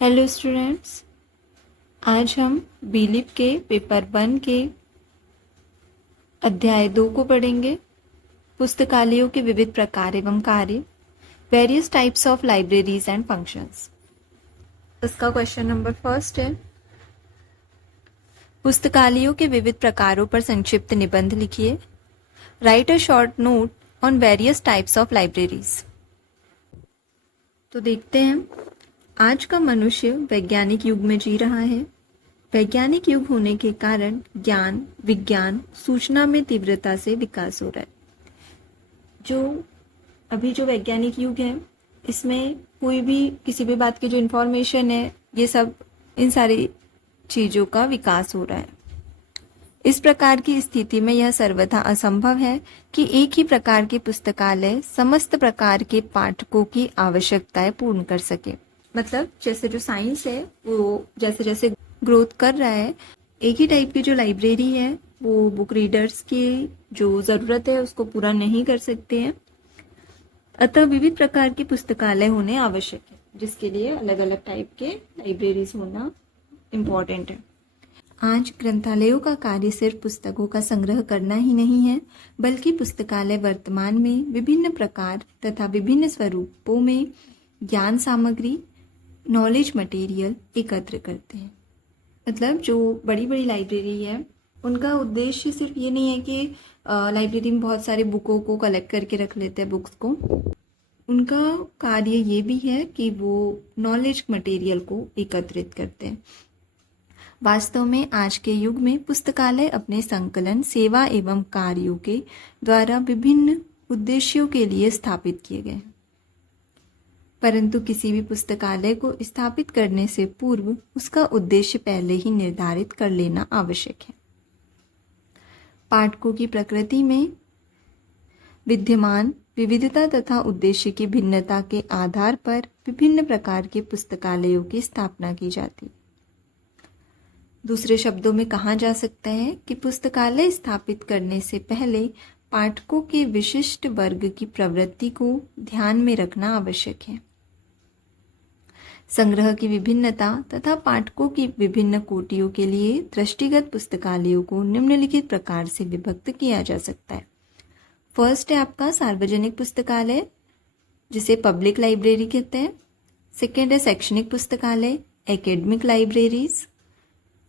Hello students, आज हम बीलिप के पेपर 1 के अध्याय 2 को पढ़ेंगे। पुस्तकालयों के विविध प्रकार एवं कार्य, various types of libraries and functions. इसका क्वेश्चन नंबर फर्स्ट है, पुस्तकालयों के विविध प्रकारों पर संक्षिप्त निबंध लिखिए। Right a short note on various types of libraries. तो देखते हैं, आज का मनुष्य वैज्ञानिक युग में जी रहा है। वैज्ञानिक युग होने के कारण ज्ञान, विज्ञान, सूचना में तीव्रता से विकास हो रहा है। जो वैज्ञानिक युग है, इसमें कोई भी किसी भी बात की जो इन्फॉर्मेशन है, ये सब इन सारी चीज़ों का विकास हो रहा है। इस प्रकार की स्थिति में यह सर्वथा असंभव है कि एक ही प्रकार के पुस्तकालय समस्त प्रकार के पाठकों की आवश्यकताएं पूर्ण कर सके। मतलब जैसे जो साइंस है वो जैसे जैसे ग्रोथ कर रहा है, एक ही टाइप की जो लाइब्रेरी है वो बुक रीडर्स की जो ज़रूरत है उसको पूरा नहीं कर सकते हैं। अतः विविध प्रकार के पुस्तकालय होने आवश्यक है, जिसके लिए अलग अलग टाइप के लाइब्रेरीज होना इम्पॉर्टेंट है। आज ग्रंथालयों का कार्य सिर्फ पुस्तकों का संग्रह करना ही नहीं है, बल्कि पुस्तकालय वर्तमान में विभिन्न प्रकार तथा विभिन्न स्वरूपों में ज्ञान सामग्री, नॉलेज मटेरियल एकत्र करते हैं। मतलब जो बड़ी बड़ी लाइब्रेरी है, उनका उद्देश्य सिर्फ ये नहीं है कि लाइब्रेरी में बहुत सारे बुकों को कलेक्ट करके रख लेते हैं, बुक्स को। उनका कार्य ये भी है कि वो नॉलेज मटेरियल को एकत्रित करते हैं। वास्तव में आज के युग में पुस्तकालय अपने संकलन, सेवा एवं कार्यों के द्वारा विभिन्न उद्देश्यों के लिए स्थापित किए गए हैं। परंतु किसी भी पुस्तकालय को स्थापित करने से पूर्व उसका उद्देश्य पहले ही निर्धारित कर लेना आवश्यक है। पाठकों की प्रकृति में विद्यमान विविधता तथा उद्देश्य की भिन्नता के आधार पर विभिन्न प्रकार के पुस्तकालयों की स्थापना की जाती है। दूसरे शब्दों में कहा जा सकता है कि पुस्तकालय स्थापित करने से पहले पाठकों के विशिष्ट वर्ग की प्रवृत्ति को ध्यान में रखना आवश्यक है। संग्रह की विभिन्नता तथा पाठकों की विभिन्न कोटियों के लिए दृष्टिगत पुस्तकालयों को निम्नलिखित प्रकार से विभक्त किया जा सकता है। फर्स्ट है आपका सार्वजनिक पुस्तकालय, जिसे पब्लिक लाइब्रेरी कहते हैं। सेकेंड है शैक्षणिक पुस्तकालय, एकेडमिक लाइब्रेरीज।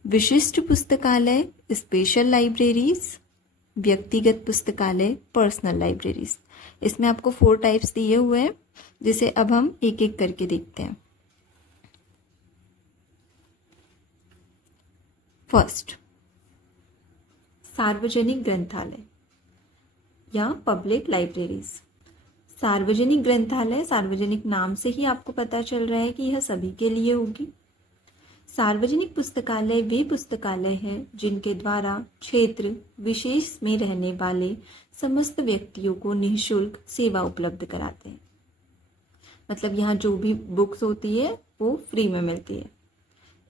विशिष्ट पुस्तकालय, स्पेशल लाइब्रेरीज। व्यक्तिगत पुस्तकालय, पर्सनल लाइब्रेरीज। इसमें आपको 4 टाइप्स दिए हुए हैं, जिसे अब हम एक एक करके देखते हैं। फर्स्ट, सार्वजनिक ग्रंथालय या पब्लिक लाइब्रेरीज। सार्वजनिक ग्रंथालय, सार्वजनिक नाम से ही आपको पता चल रहा है कि यह सभी के लिए होगी। सार्वजनिक पुस्तकालय वे पुस्तकालय हैं जिनके द्वारा क्षेत्र विशेष में रहने वाले समस्त व्यक्तियों को निःशुल्क सेवा उपलब्ध कराते हैं। मतलब यहाँ जो भी बुक्स होती है वो फ्री में मिलती है।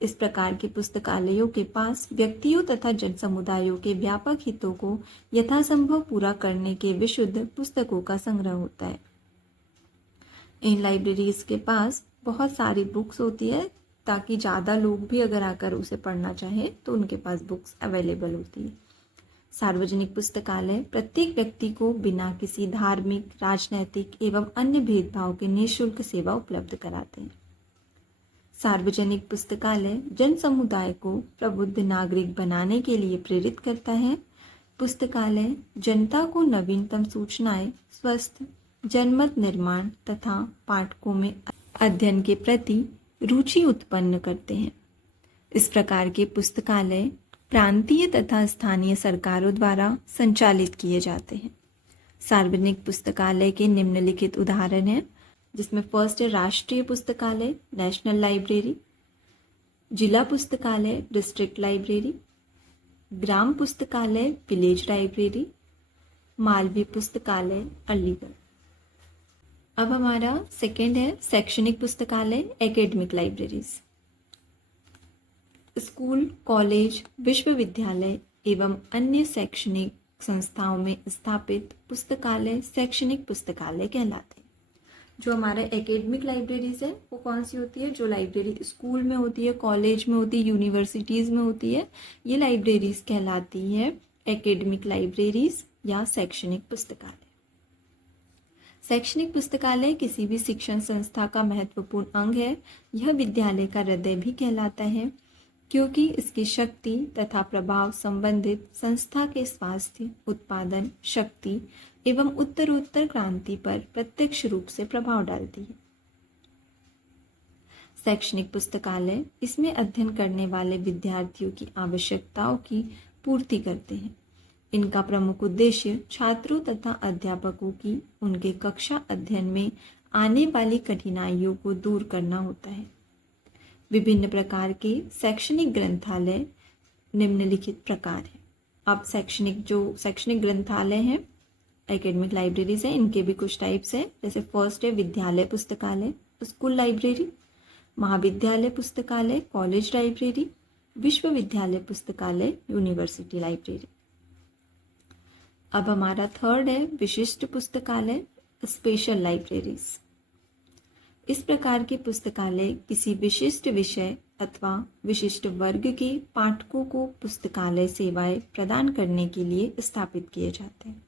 इस प्रकार के पुस्तकालयों के पास व्यक्तियों तथा जन समुदायों के व्यापक हितों को यथासंभव पूरा करने के विशुद्ध पुस्तकों का संग्रह होता है। इन लाइब्रेरीज के पास बहुत सारी बुक्स होती है, ताकि ज़्यादा लोग भी अगर आकर उसे पढ़ना चाहें तो उनके पास बुक्स अवेलेबल होती है। सार्वजनिक पुस्तकालय प्रत्येक व्यक्ति को बिना किसी धार्मिक, राजनैतिक एवं अन्य भेदभाव के निःशुल्क सेवा उपलब्ध कराते हैं। सार्वजनिक पुस्तकालय जन समुदाय को प्रबुद्ध नागरिक बनाने के लिए प्रेरित करता है। पुस्तकालय जनता को नवीनतम सूचनाएं, स्वस्थ जनमत निर्माण तथा पाठकों में अध्ययन के प्रति रुचि उत्पन्न करते हैं। इस प्रकार के पुस्तकालय प्रांतीय तथा स्थानीय सरकारों द्वारा संचालित किए जाते हैं। सार्वजनिक पुस्तकालय के निम्नलिखित उदाहरण हैं, जिसमें फर्स्ट है राष्ट्रीय पुस्तकालय, नेशनल लाइब्रेरी। जिला पुस्तकालय, डिस्ट्रिक्ट लाइब्रेरी। ग्राम पुस्तकालय, विलेज लाइब्रेरी। मालवीय पुस्तकालय, अलीगढ़। अब हमारा सेकेंड है शैक्षणिक पुस्तकालय, एकेडमिक लाइब्रेरीज। स्कूल, कॉलेज, विश्वविद्यालय एवं अन्य शैक्षणिक संस्थाओं में स्थापित पुस्तकालय शैक्षणिक पुस्तकालय कहलाते हैं। जो हमारा एकेडमिक लाइब्रेरीज है वो कौन सी होती है, जो लाइब्रेरी स्कूल में होती है, कॉलेज में होती है, यूनिवर्सिटीज़ में होती है, ये लाइब्रेरीज कहलाती है एकेडमिक लाइब्रेरीज या शैक्षणिक पुस्तकालय। शैक्षणिक पुस्तकालय किसी भी शिक्षण संस्था का महत्वपूर्ण अंग है। यह विद्यालय का हृदय भी कहलाता है क्योंकि इसकी शक्ति तथा प्रभाव संबंधित संस्था के स्वास्थ्य, उत्पादन, शक्ति एवं उत्तरोत्तर क्रांति पर प्रत्यक्ष रूप से प्रभाव डालती है। शैक्षणिक पुस्तकालय इसमें अध्ययन करने वाले विद्यार्थियों की आवश्यकताओं की पूर्ति करते हैं। इनका प्रमुख उद्देश्य छात्रों तथा अध्यापकों की उनके कक्षा अध्ययन में आने वाली कठिनाइयों को दूर करना होता है। विभिन्न प्रकार के शैक्षणिक ग्रंथालय निम्नलिखित प्रकार हैं। अब शैक्षणिक ग्रंथालय हैं, एकेडमिक लाइब्रेरीज हैं, इनके भी कुछ टाइप्स हैं। जैसे फर्स्ट है विद्यालय पुस्तकालय, स्कूल लाइब्रेरी, महाविद्यालय पुस्तकालय, कॉलेज लाइब्रेरी, विश्वविद्यालय पुस्तकालय, यूनिवर्सिटी लाइब्रेरी। अब हमारा थर्ड है विशिष्ट पुस्तकालय, स्पेशल लाइब्रेरीज। इस प्रकार के पुस्तकालय किसी विशिष्ट विषय अथवा विशिष्ट वर्ग के पाठकों को पुस्तकालय सेवाएं प्रदान करने के लिए स्थापित किए जाते हैं।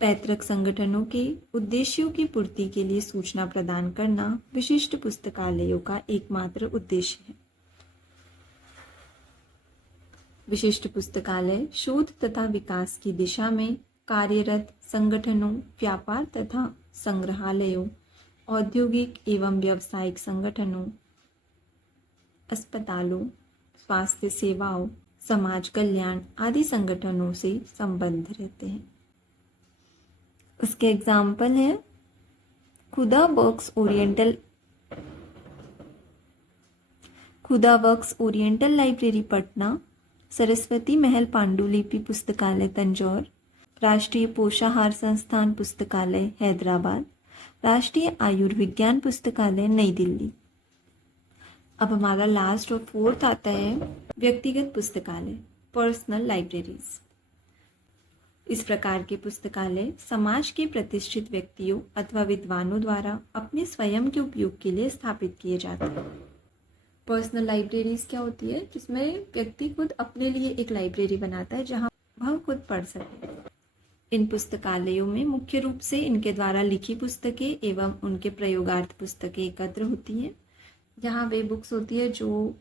पैतृक संगठनों के उद्देश्यों की पूर्ति के लिए सूचना प्रदान करना विशिष्ट पुस्तकालयों का एकमात्र उद्देश्य है। विशिष्ट पुस्तकालय शोध तथा विकास की दिशा में कार्यरत संगठनों, व्यापार तथा संग्रहालयों, औद्योगिक एवं व्यावसायिक संगठनों, अस्पतालों, स्वास्थ्य सेवाओं, समाज कल्याण आदि संगठनों से संबंध रहते हैं। उसके एग्जाम्पल है खुदा works oriental library Patna, Saraswati Mahal पांडुलिपि पुस्तकालय तंजौर, राष्ट्रीय पोषाहार संस्थान पुस्तकालय हैदराबाद, राष्ट्रीय आयुर्विज्ञान पुस्तकालय नई दिल्ली। अब हमारा लास्ट और फोर्थ आता है व्यक्तिगत पुस्तकालय, पर्सनल लाइब्रेरीज। इस प्रकार के पुस्तकालय समाज के प्रतिष्ठित व्यक्तियों अथवा विद्वानों द्वारा अपने स्वयं के उपयोग के लिए स्थापित किए जाते हैं। पर्सनल लाइब्रेरीज क्या होती है, जिसमें व्यक्ति खुद अपने लिए एक लाइब्रेरी बनाता है जहां वह खुद पढ़ सके। इन पुस्तकालयों में मुख्य रूप से इनके द्वारा लिखी पुस्तकें एवं उनके प्रयोगार्थ पुस्तकें एकत्र होती हैं। यहाँ वे बुक्स होती है जो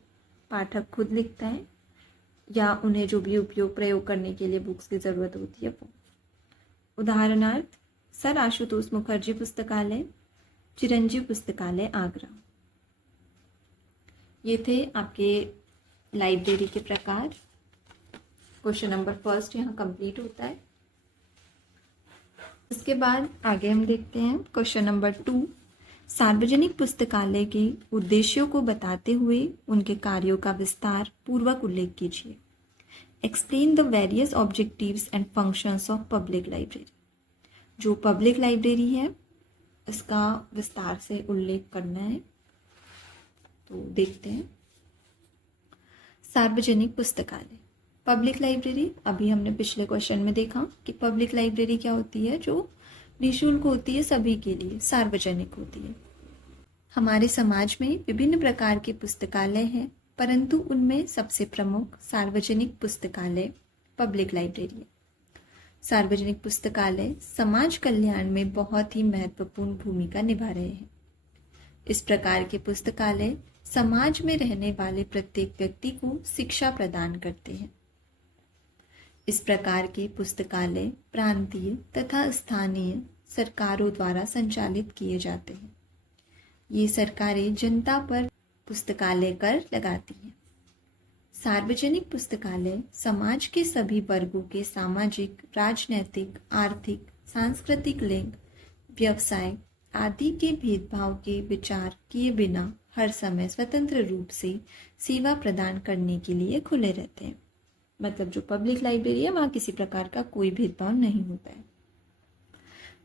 पाठक खुद लिखता है या उन्हें जो भी प्रयोग करने के लिए बुक्स की ज़रूरत होती है वो। उदाहरणार्थ सर आशुतोष मुखर्जी पुस्तकालय, चिरंजीव पुस्तकालय आगरा। ये थे आपके लाइब्रेरी के प्रकार। क्वेश्चन नंबर फर्स्ट यहाँ कंप्लीट होता है। इसके बाद आगे हम देखते हैं क्वेश्चन नंबर 2। सार्वजनिक पुस्तकालय के उद्देश्यों को बताते हुए उनके कार्यों का विस्तार पूर्वक उल्लेख कीजिए। Explain the various objectives and functions of public library. जो पब्लिक लाइब्रेरी है इसका विस्तार से उल्लेख करना है, तो देखते हैं। सार्वजनिक पुस्तकालय, पब्लिक लाइब्रेरी, अभी हमने पिछले क्वेश्चन में देखा कि पब्लिक लाइब्रेरी क्या होती है, जो निःशुल्क होती है, सभी के लिए सार्वजनिक होती है। हमारे समाज में विभिन्न प्रकार के पुस्तकालय हैं, परंतु उनमें सबसे प्रमुख सार्वजनिक पुस्तकालय पब्लिक लाइब्रेरी है। सार्वजनिक पुस्तकालय समाज कल्याण में बहुत ही महत्वपूर्ण भूमिका निभा रहे हैं। इस प्रकार के पुस्तकालय समाज में रहने वाले प्रत्येक व्यक्ति को शिक्षा प्रदान करते हैं। इस प्रकार के पुस्तकालय प्रांतीय तथा स्थानीय सरकारों द्वारा संचालित किए जाते हैं। ये सरकारें जनता पर पुस्तकालय कर लगाती हैं। सार्वजनिक पुस्तकालय समाज के सभी वर्गों के सामाजिक, राजनैतिक, आर्थिक, सांस्कृतिक, लिंग, व्यवसाय आदि के भेदभाव के विचार किए बिना हर समय स्वतंत्र रूप से सेवा प्रदान करने के लिए खुले रहते हैं। मतलब जो पब्लिक लाइब्रेरी है वहाँ किसी प्रकार का कोई भेदभाव नहीं होता है।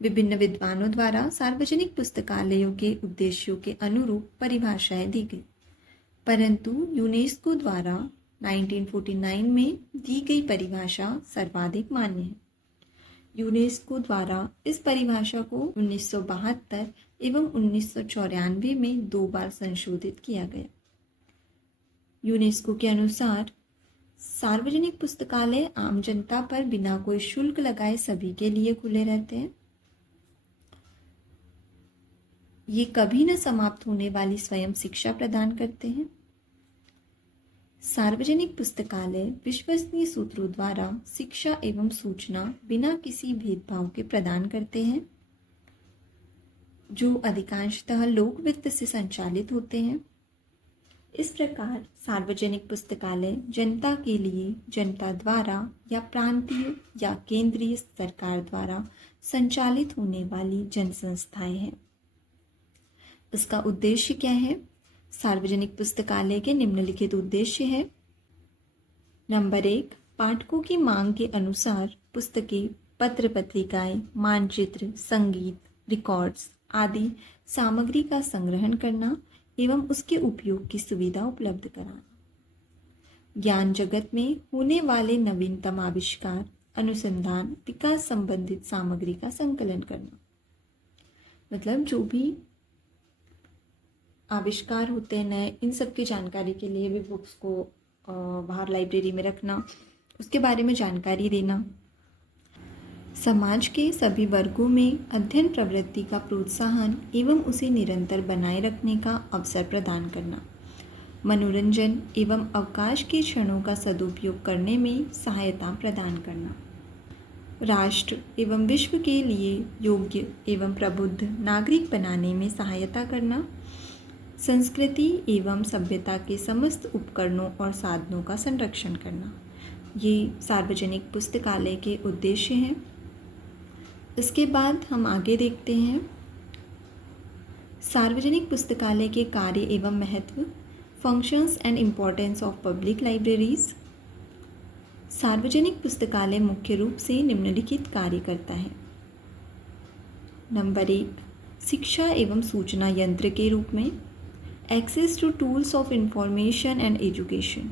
विभिन्न विद्वानों द्वारा सार्वजनिक पुस्तकालयों के उद्देश्यों के अनुरूप परिभाषाएं दी गई, परंतु यूनेस्को द्वारा 1949 में दी गई परिभाषा सर्वाधिक मान्य है। यूनेस्को द्वारा इस परिभाषा को 1972 एवं 1994 में 2 बार संशोधित किया गया। यूनेस्को के अनुसार सार्वजनिक पुस्तकालय आम जनता पर बिना कोई शुल्क लगाए सभी के लिए खुले रहते हैं। ये कभी न समाप्त होने वाली स्वयं शिक्षा प्रदान करते हैं। सार्वजनिक पुस्तकालय विश्वसनीय सूत्रों द्वारा शिक्षा एवं सूचना बिना किसी भेदभाव के प्रदान करते हैं, जो अधिकांशतः लोक वित्त से संचालित होते हैं। इस प्रकार सार्वजनिक पुस्तकालय जनता के लिए जनता द्वारा या प्रांतीय या केंद्रीय सरकार द्वारा संचालित होने वाली जन संस्थाएं हैं। इसका उद्देश्य क्या है? सार्वजनिक पुस्तकालय के निम्नलिखित उद्देश्य है। नंबर 1, पाठकों की मांग के अनुसार पुस्तकें, पत्र पत्रिकाएं, मानचित्र, संगीत, रिकॉर्ड्स आदि सामग्री का संग्रहण करना एवं उसके उपयोग की सुविधा उपलब्ध कराना। ज्ञान जगत में होने वाले नवीनतम आविष्कार, अनुसंधान, विकास संबंधित सामग्री का संकलन करना। मतलब जो भी आविष्कार होते हैं नए, इन सब की जानकारी के लिए भी बुक्स को बाहर लाइब्रेरी में रखना, उसके बारे में जानकारी देना। समाज के सभी वर्गों में अध्ययन प्रवृत्ति का प्रोत्साहन एवं उसे निरंतर बनाए रखने का अवसर प्रदान करना। मनोरंजन एवं अवकाश के क्षणों का सदुपयोग करने में सहायता प्रदान करना। राष्ट्र एवं विश्व के लिए योग्य एवं प्रबुद्ध नागरिक बनाने में सहायता करना। संस्कृति एवं सभ्यता के समस्त उपकरणों और साधनों का संरक्षण करना। ये सार्वजनिक पुस्तकालय के उद्देश्य हैं। इसके बाद हम आगे देखते हैं सार्वजनिक पुस्तकालय के कार्य एवं महत्व, functions and importance of public libraries. सार्वजनिक पुस्तकालय मुख्य रूप से निम्नलिखित कार्य करता है। नंबर 1, शिक्षा एवं सूचना यंत्र के रूप में access to tools of information and education.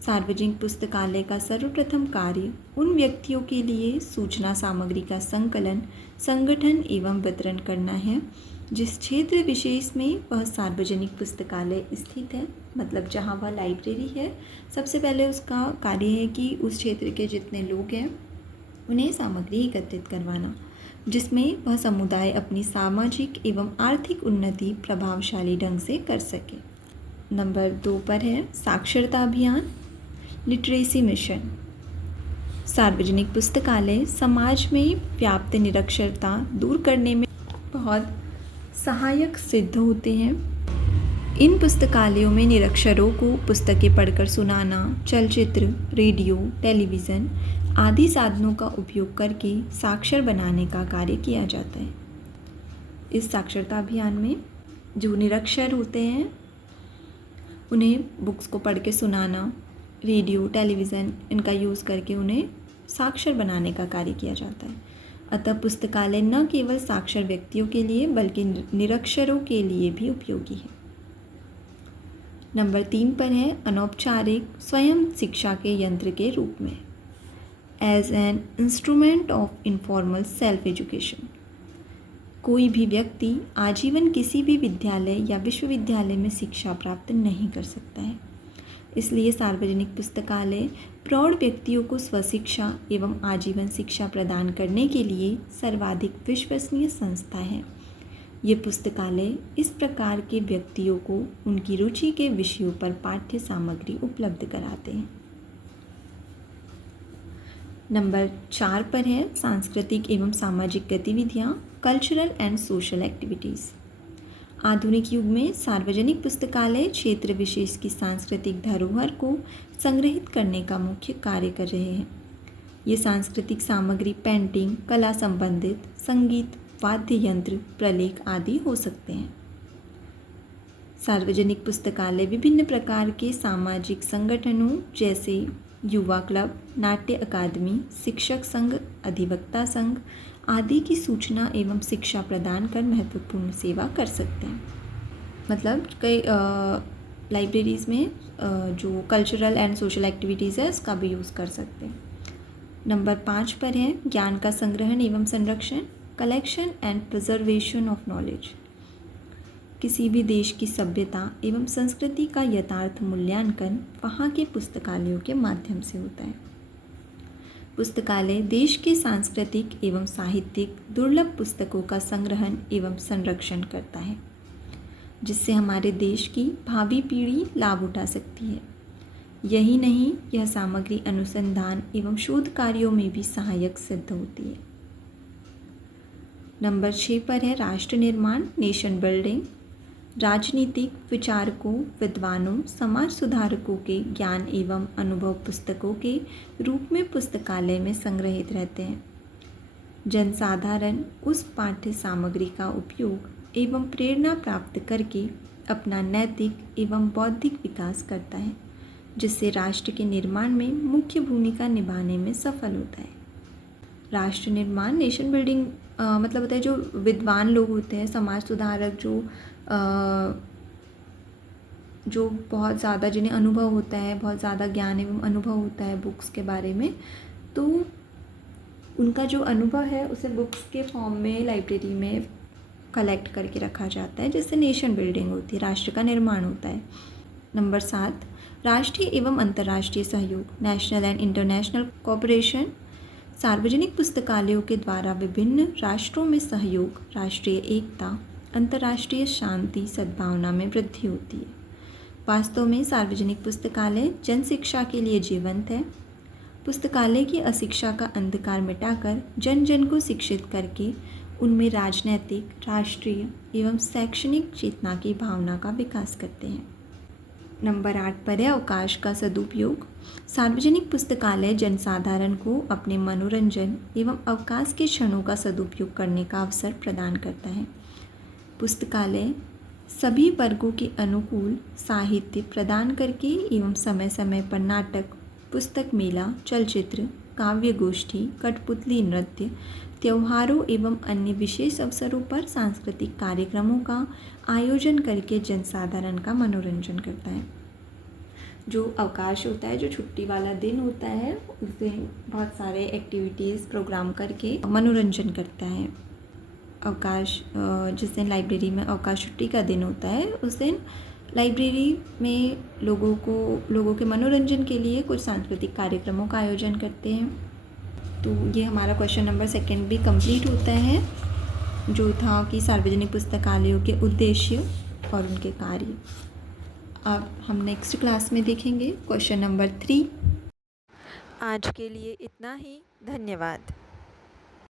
सार्वजनिक पुस्तकालय का सर्वप्रथम कार्य उन व्यक्तियों के लिए सूचना सामग्री का संकलन, संगठन एवं वितरण करना है जिस क्षेत्र विशेष में वह सार्वजनिक पुस्तकालय स्थित है। मतलब जहाँ वह लाइब्रेरी है, सबसे पहले उसका कार्य है कि उस क्षेत्र के जितने लोग हैं उन्हें सामग्री एकत्रित करवाना, जिसमें वह समुदाय अपनी सामाजिक एवं आर्थिक उन्नति प्रभावशाली ढंग से कर सके। नंबर 2 पर है साक्षरता अभियान, लिटरेसी मिशन। सार्वजनिक पुस्तकालय समाज में व्याप्त निरक्षरता दूर करने में बहुत सहायक सिद्ध होते हैं। इन पुस्तकालयों में निरक्षरों को पुस्तकें पढ़कर सुनाना, चलचित्र, रेडियो, टेलीविज़न आदि साधनों का उपयोग करके साक्षर बनाने का कार्य किया जाता है। इस साक्षरता अभियान में जो निरक्षर होते हैं उन्हें बुक्स को पढ़ के सुनाना, रेडियो, टेलीविज़न इनका यूज़ करके उन्हें साक्षर बनाने का कार्य किया जाता है। अतः पुस्तकालय न केवल साक्षर व्यक्तियों के लिए बल्कि निरक्षरों के लिए भी उपयोगी है। नंबर 3 पर है अनौपचारिक स्वयं शिक्षा के यंत्र के रूप में as an instrument of informal self education. कोई भी व्यक्ति आजीवन किसी भी विद्यालय या विश्वविद्यालय में शिक्षा प्राप्त नहीं कर सकता है। इसलिए सार्वजनिक पुस्तकालय प्रौढ़ व्यक्तियों को स्वशिक्षा एवं आजीवन शिक्षा प्रदान करने के लिए सर्वाधिक विश्वसनीय संस्था है। ये पुस्तकालय इस प्रकार के व्यक्तियों को उनकी रुचि के विषयों पर पाठ्य सामग्री उपलब्ध कराते हैं। नंबर 4 पर है सांस्कृतिक एवं सामाजिक गतिविधियाँ, कल्चरल एंड सोशल एक्टिविटीज़। आधुनिक युग में सार्वजनिक पुस्तकालय क्षेत्र विशेष की सांस्कृतिक धरोहर को संग्रहित करने का मुख्य कार्य कर रहे हैं। ये सांस्कृतिक सामग्री पेंटिंग, कला संबंधित, संगीत, वाद्य यंत्र, प्रलेख आदि हो सकते हैं। सार्वजनिक पुस्तकालय विभिन्न प्रकार के सामाजिक संगठनों जैसे युवा क्लब, नाट्य अकादमी, शिक्षक संघ, अधिवक्ता संघ आदि की सूचना एवं शिक्षा प्रदान कर महत्वपूर्ण सेवा कर सकते हैं। मतलब कई लाइब्रेरीज़ में जो कल्चरल एंड सोशल एक्टिविटीज़ है उसका भी यूज़ कर सकते हैं। नंबर 5 पर है ज्ञान का संग्रहण एवं संरक्षण, collection and preservation of knowledge. किसी भी देश की सभ्यता एवं संस्कृति का यथार्थ मूल्यांकन वहाँ के पुस्तकालयों के माध्यम से होता है। पुस्तकालय देश के सांस्कृतिक एवं साहित्यिक दुर्लभ पुस्तकों का संग्रहण एवं संरक्षण करता है, जिससे हमारे देश की भावी पीढ़ी लाभ उठा सकती है। यही नहीं, यह सामग्री अनुसंधान एवं शोध कार्यों में भी सहायक सिद्ध होती है। नंबर 6 पर है राष्ट्र निर्माण, नेशन बिल्डिंग। राजनीतिक विचारकों, विद्वानों, समाज सुधारकों के ज्ञान एवं अनुभव पुस्तकों के रूप में पुस्तकालय में संग्रहित रहते हैं। जनसाधारण उस पाठ्य सामग्री का उपयोग एवं प्रेरणा प्राप्त करके अपना नैतिक एवं बौद्धिक विकास करता है, जिससे राष्ट्र के निर्माण में मुख्य भूमिका निभाने में सफल होता है। राष्ट्र निर्माण, नेशन बिल्डिंग मतलब होता है जो विद्वान लोग होते हैं, समाज सुधारक, जो बहुत ज़्यादा जिन्हें अनुभव होता है, बहुत ज़्यादा ज्ञान एवं अनुभव होता है बुक्स के बारे में, तो उनका जो अनुभव है उसे बुक्स के फॉर्म में लाइब्रेरी में कलेक्ट करके रखा जाता है, जिससे नेशन बिल्डिंग होती है, राष्ट्र का निर्माण होता है। नंबर 7, राष्ट्रीय एवं अंतर्राष्ट्रीय सहयोग, नेशनल एंड इंटरनेशनल कोऑपरेशन। सार्वजनिक पुस्तकालयों के द्वारा विभिन्न राष्ट्रों में सहयोग, राष्ट्रीय एकता, अंतर्राष्ट्रीय शांति सद्भावना में वृद्धि होती है। वास्तव में सार्वजनिक पुस्तकालय जन शिक्षा के लिए जीवंत है। पुस्तकालय की अशिक्षा का अंधकार मिटाकर जन जन को शिक्षित करके उनमें राजनैतिक, राष्ट्रीय एवं शैक्षणिक चेतना की भावना का विकास करते हैं। नंबर 8 पर है अवकाश का सदुपयोग। सार्वजनिक पुस्तकालय जनसाधारण को अपने मनोरंजन एवं अवकाश के क्षणों का सदुपयोग करने का अवसर प्रदान करता है। पुस्तकालय सभी वर्गों के अनुकूल साहित्य प्रदान करके एवं समय समय पर नाटक, पुस्तक मेला, चलचित्र, काव्य गोष्ठी, कठपुतली नृत्य, त्योहारों एवं अन्य विशेष अवसरों पर सांस्कृतिक कार्यक्रमों का आयोजन करके जनसाधारण का मनोरंजन करता है। जो अवकाश होता है, जो छुट्टी वाला दिन होता है, उस दिन बहुत सारे एक्टिविटीज़ प्रोग्राम करके मनोरंजन करता है। अवकाश जिस दिन लाइब्रेरी में अवकाश छुट्टी का दिन होता है, उस दिन लाइब्रेरी में लोगों के मनोरंजन के लिए कुछ सांस्कृतिक कार्यक्रमों का आयोजन करते हैं। तो ये हमारा क्वेश्चन नंबर 2 भी कंप्लीट होता है, जो था कि सार्वजनिक पुस्तकालयों के उद्देश्य और उनके कार्य। अब हम नेक्स्ट क्लास में देखेंगे क्वेश्चन नंबर 3। आज के लिए इतना ही। धन्यवाद।